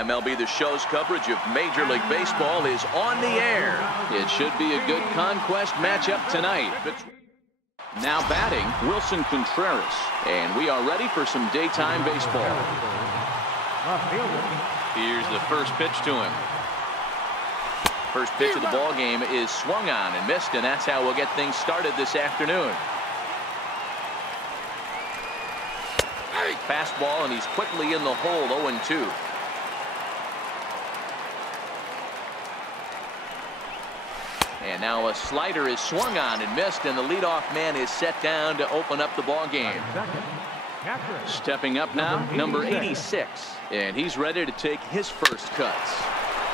MLB The Show's coverage of Major League Baseball is on the air. It should be a good conquest matchup tonight. Now batting, Wilson Contreras. And we are ready for some daytime baseball. Here's the first pitch to him. First pitch of the ball game is swung on and missed, and that's how we'll get things started this afternoon. Fastball, and he's quickly in the hole, 0-2. And now a slider is swung on and missed, and the leadoff man is set down to open up the ball game. Stepping up now, number 86, and he's ready to take his first cuts.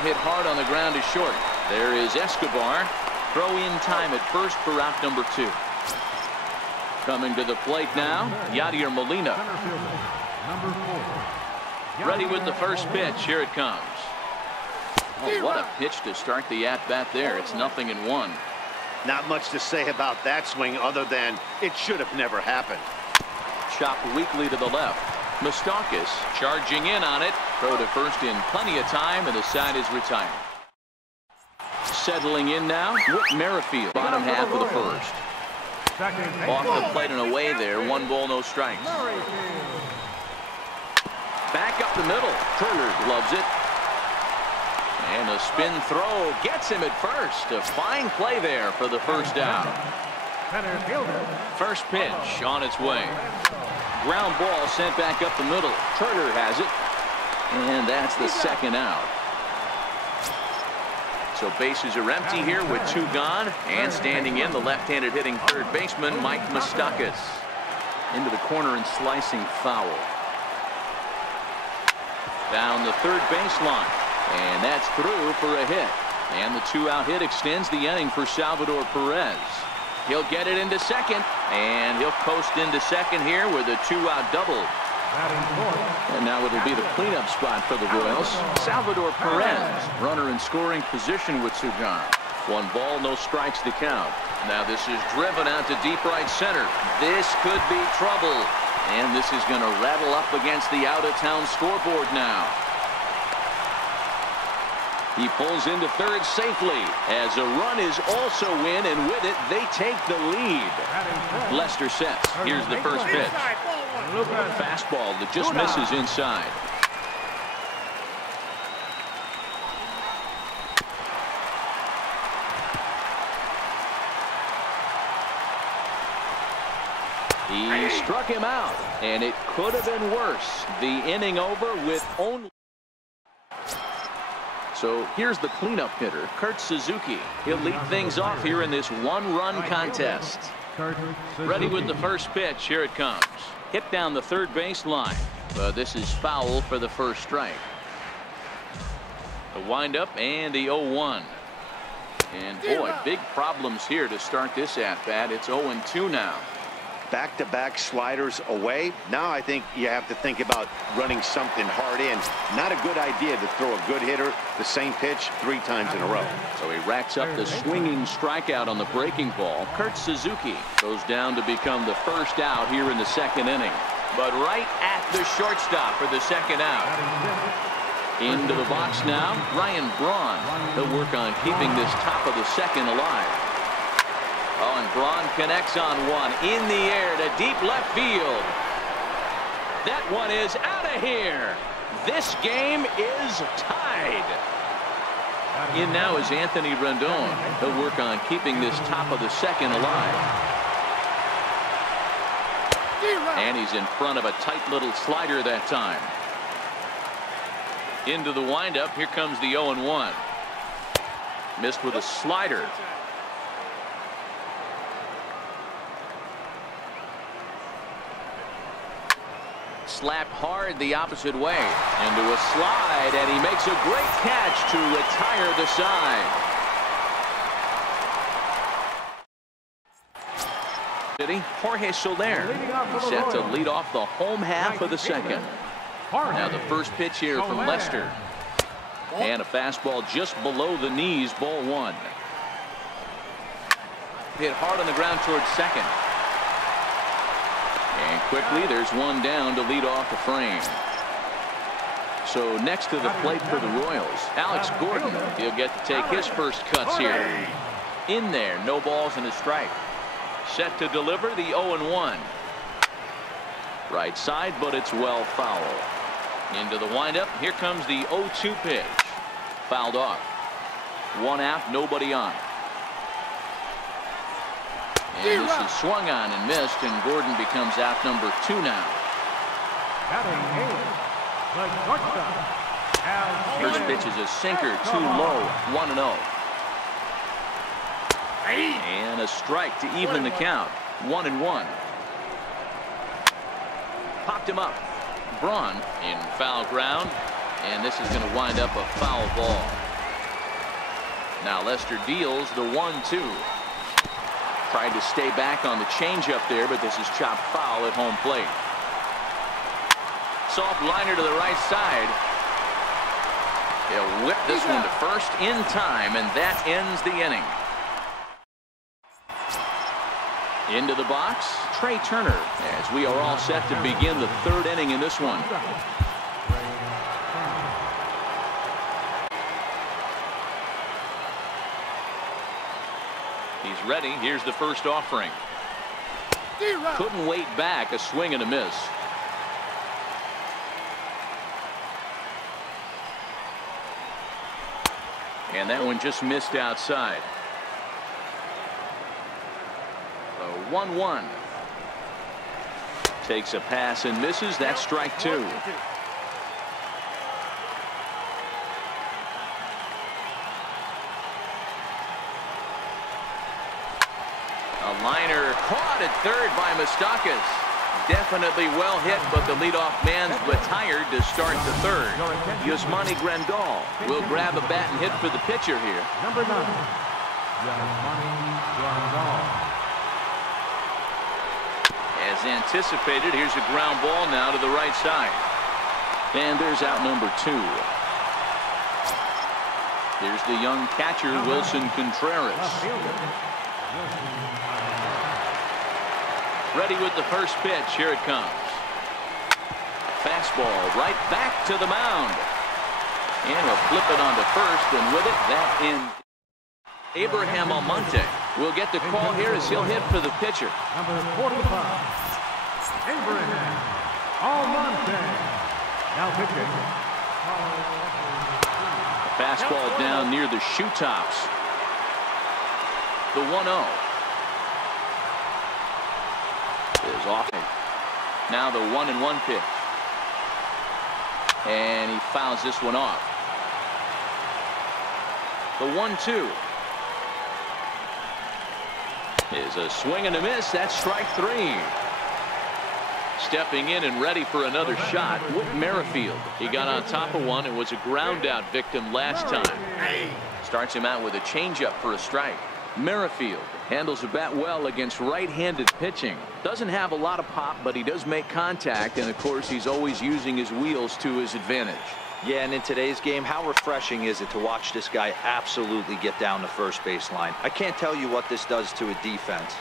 Hit hard on the ground is short. There is Escobar. Throw in time at first for out number 2. Coming to the plate now, Yadier Molina. Ready with the first pitch. Here it comes. Oh, what a pitch to start the at-bat there. It's 0-1. Not much to say about that swing other than it should have never happened. Chopped weakly to the left. Moustakas charging in on it. Throw to first in plenty of time, and the side is retired. Settling in now, Whit Merrifield. Bottom half of the first. Off the plate and away there. 1 ball, no strikes. Back up the middle. Turner gloves it. And a spin throw gets him at first. A fine play there for the first out. First pitch on its way. Ground ball sent back up the middle. Turner has it. And that's the second out. So bases are empty here with 2 gone. And standing in, the left-handed hitting third baseman, Mike Moustakas. Into the corner and slicing foul. Down the third baseline. And that's through for a hit. And the 2-out hit extends the inning for Salvador Perez. He'll get it into second. And he'll coast into second here with a 2-out double. And now it'll be the cleanup spot for the Royals. Salvador Perez, runner in scoring position with 2 gone. 1 ball, no strikes to count. Now this is driven out to deep right center. This could be trouble. And this is going to rattle up against the out-of-town scoreboard now. He pulls into third safely as a run is also in, and with it they take the lead. Lester sets. Here's the first pitch. Fastball that just misses inside. He struck him out, and it could have been worse. The inning over with only. So here's the cleanup hitter, Kurt Suzuki. He'll lead things off here in this 1-run contest. Ready with the first pitch. Here it comes. Hit down the third baseline. This is foul for the first strike. The windup and the 0-1. And boy, big problems here to start this at-bat. It's 0-2 now. Back-to-back sliders away. Now I think you have to think about running something hard in. Not a good idea to throw a good hitter the same pitch 3 times in a row. So he racks up the swinging strikeout on the breaking ball. Kurt Suzuki goes down to become the first out here in the second inning. But right at the shortstop for the second out. Into the box now, Ryan Braun. He'll work on keeping this top of the second alive. Oh, and Braun connects on one in the air to deep left field. That one is out of here. This game is tied. In now is Anthony Rendon. He'll work on keeping this top of the second alive. And he's in front of a tight little slider that time. Into the windup. Here comes the 0-1. Missed with a slider. Slapped hard the opposite way into a slide, and he makes a great catch to retire the side. Jorge Soler set to lead off the home half of the second. Now the first pitch here from Lester, and a fastball just below the knees, ball 1. Hit hard on the ground towards second. And quickly there's one down to lead off the frame. So next to the plate for the Royals, Alex Gordon. He'll get to take his first cuts here. In there, no balls and a strike. Set to deliver the 0-1. Right side, but it's well foul. Into the windup. Here comes the 0-2 pitch. Fouled off. One out, nobody on. And this is swung on and missed, and Gordon becomes out number 2 now. First pitch is a sinker, too low, 1-0. And a strike to even the count, 1-1. Popped him up. Braun in foul ground, and this is going to wind up a foul ball. Now Lester deals the 1-2. Tried to stay back on the changeup there, but this is chopped foul at home plate. Soft liner to the right side. He'll whip this one to first in time, and that ends the inning. Into the box, Trey Turner, as we are all set to begin the 3rd inning in this one. He's ready. Here's the first offering. Couldn't wait back. A swing and a miss. And that one just missed outside. 1-1. Takes a pass and misses. That's strike 2. A liner caught at third by Moustakas. Definitely well hit, but the leadoff man's retired to start the 3rd. Yasmani Grandal will grab a bat and hit for the pitcher here. Number 9, Yasmani Grandal. As anticipated, here's a ground ball now to the right side. And there's out number 2. Here's the young catcher, Wilson Contreras. Ready with the first pitch. Here it comes. Fastball right back to the mound. And he'll flip it onto first, and with it, that ends. Abraham Almonte will get the call here as he'll hit for the pitcher. Number 45, Abraham Almonte. Now pitching. A fastball down near the shoe tops. The 1-0 is off. Now the 1-1 pitch. And he fouls this one off. The 1-2 is a swing and a miss. That's strike 3. Stepping in and ready for another shot, Whit Merrifield. He got on top of one and was a ground out victim last time. Starts him out with a changeup for a strike. Merrifield handles the bat well against right-handed pitching. Doesn't have a lot of pop, but he does make contact, and of course he's always using his wheels to his advantage. Yeah, and in today's game, how refreshing is it to watch this guy absolutely get down the first base line? I can't tell you what this does to a defense.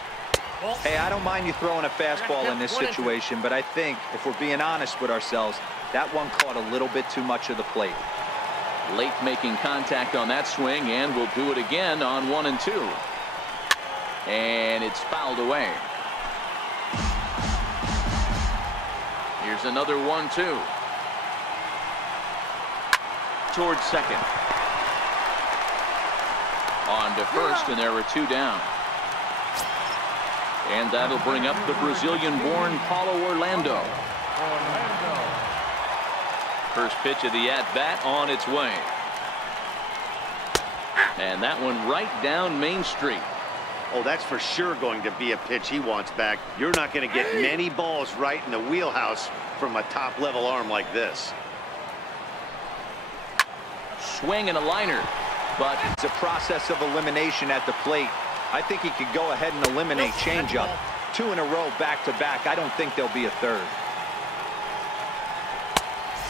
Hey, I don't mind you throwing a fastball in this situation, but I think, if we're being honest with ourselves, that one caught a little bit too much of the plate. Late making contact on that swing, and we'll do it again on 1 and 2. And it's fouled away. Here's another 1-2. Towards second. On to first, and there are 2 down. And that'll bring up the Brazilian-born Paulo Orlando. First pitch of the at-bat on its way. And that one right down Main Street. Oh, that's for sure going to be a pitch he wants back. You're not going to get many balls right in the wheelhouse from a top-level arm like this. Swing and a liner. But it's a process of elimination at the plate. I think he could go ahead and eliminate changeup. 2 in a row back-to-back. I don't think there'll be a third.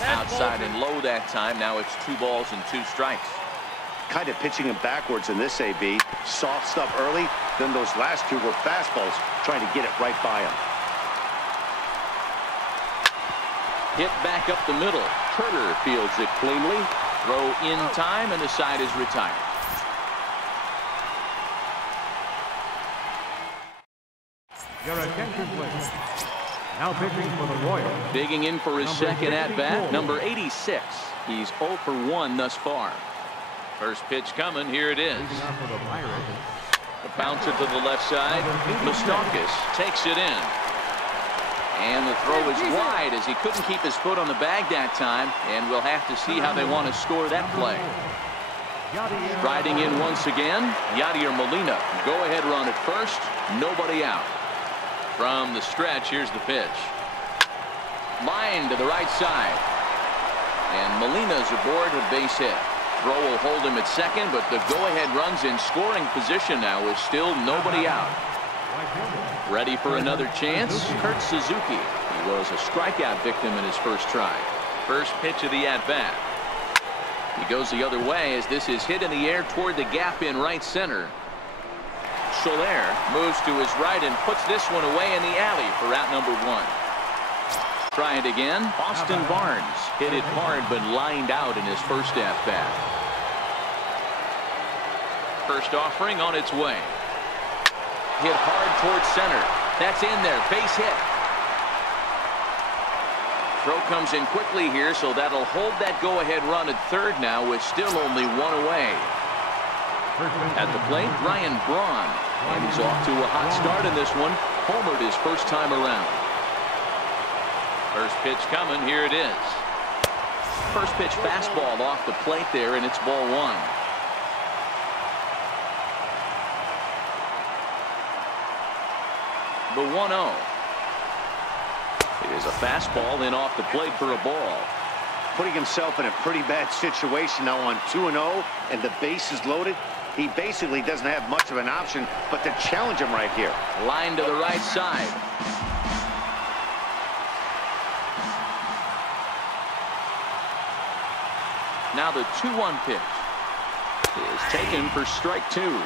Outside and low that time. Now it's 2 balls and 2 strikes. Kind of pitching him backwards in this, AB. Soft stuff early, then those last 2 were fastballs, trying to get it right by him. Hit back up the middle. Turner fields it cleanly. Throw in time, and the side is retired. Your attention, please. Now pitching for the Royals. Digging in for his second at-bat, number 86. He's 0 for 1 thus far. First pitch coming. Here it is. A bouncer to the left side. Moustakas takes it in. And the throw is wide as he couldn't keep his foot on the bag that time. And we'll have to see how they want to score that play. Riding in once again, Yadier Molina. Go-ahead run at first. Nobody out. From the stretch, here's the pitch. Line to the right side. And Molina's aboard a base hit. Throw will hold him at second, but the go-ahead run's in scoring position now with still nobody out. Ready for another chance? Kurt Suzuki. He was a strikeout victim in his first try. First pitch of the at-bat. He goes the other way as this is hit in the air toward the gap in right center. Soler moves to his right and puts this one away in the alley for out number 1. Try it again. Austin Barnes hit it hard but lined out in his first at-bat. First offering on its way. Hit hard towards center. That's in there. Base hit. Throw comes in quickly here, so that'll hold that go-ahead run at third now with still only 1 away. At the plate, Ryan Braun. And he's off to a hot start in this one. Homered his first time around. First pitch coming. Here it is. First pitch fastball off the plate there, and it's ball 1. The 1-0. It is a fastball then off the plate for a ball. Putting himself in a pretty bad situation now on 2-0, and the base is loaded. He basically doesn't have much of an option but to challenge him right here. Line to the right side. Now the 2-1 pitch is taken for strike 2.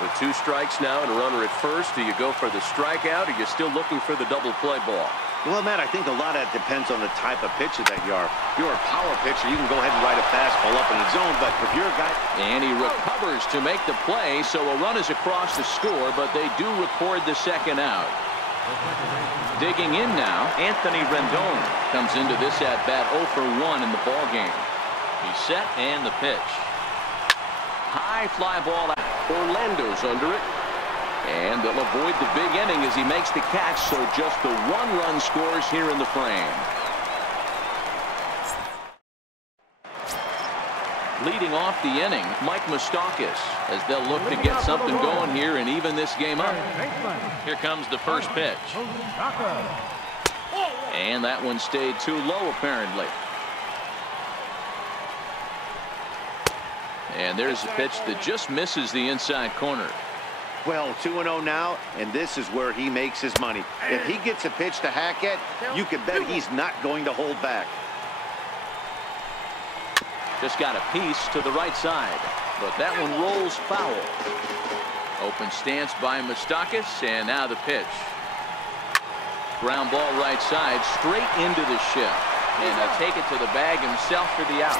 With 2 strikes now and a runner at first, do you go for the strikeout, or are you still looking for the double play ball? Well, Matt, I think a lot of that depends on the type of pitcher that you are. If you're a power pitcher, you can go ahead and ride a fastball up in the zone, but if you're a guy... And he recovers to make the play, so a run is across the score, but they do record the second out. Digging in now, Anthony Rendon comes into this at-bat 0 for 1 in the ballgame. He's set and the pitch. High fly ball out. Orlando's under it. And they'll avoid the big inning as he makes the catch, so just the 1 run scores here in the frame. Leading off the inning, Mike Moustakas, as they'll look to get something going here and even this game up. Here comes the first pitch. And that one stayed too low apparently. And there's a pitch that just misses the inside corner. Well, 2-0 now, and this is where he makes his money. If he gets a pitch to hack at, you can bet he's not going to hold back. Just got a piece to the right side, but that one rolls foul. Open stance by Moustakas, and now the pitch. Ground ball right side, straight into the shift. And he'll take it to the bag himself for the out.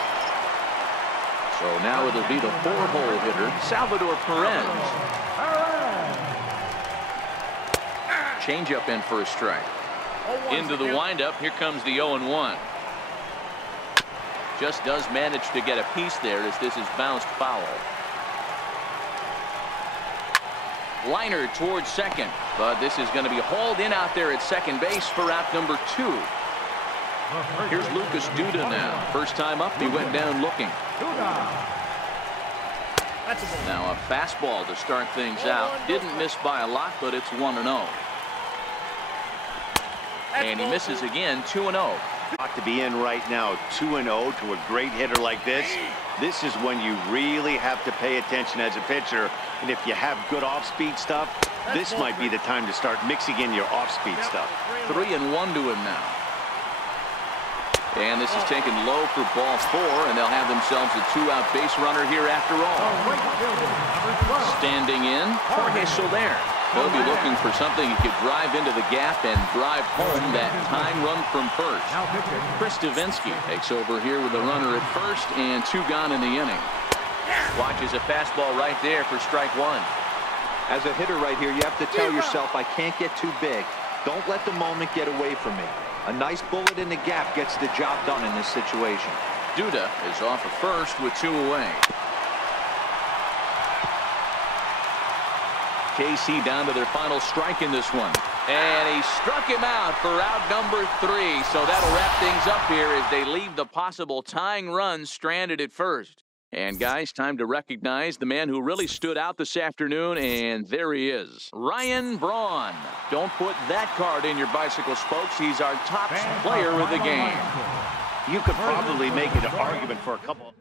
So now it'll be the 4-hole hitter, Salvador Perez. Changeup in for a strike. Into the windup. Here comes the 0-1. Just does manage to get a piece there as this is bounced foul. Liner towards second, but this is going to be hauled in out there at second base for out number 2. Here's Lucas Duda now. First time up, he went down looking. Now a fastball to start things out. Didn't miss by a lot, but it's 1-0. And he misses again, 2-0. Ought to be in right now, 2-0 to a great hitter like this. This is when you really have to pay attention as a pitcher. And if you have good off-speed stuff, this might be the time to start mixing in your off-speed stuff. 3-1 to him now. And this is taken low for ball 4, and they'll have themselves a 2-out base runner here after all. Standing in, Jorge Soler. They'll be looking for something he could drive into the gap and drive home that tying run from first. Chris Davinsky takes over here with a runner at first and 2 gone in the inning. Watches a fastball right there for strike 1. As a hitter right here, you have to tell yourself, I can't get too big. Don't let the moment get away from me. A nice bullet in the gap gets the job done in this situation. Duda is off at first with 2 away. KC down to their final strike in this one. And he struck him out for out number 3. So that'll wrap things up here as they leave the possible tying run stranded at first. And guys, time to recognize the man who really stood out this afternoon, and there he is, Ryan Braun. Don't put that card in your bicycle spokes. He's our top player of the game. You could probably make an argument for a couple.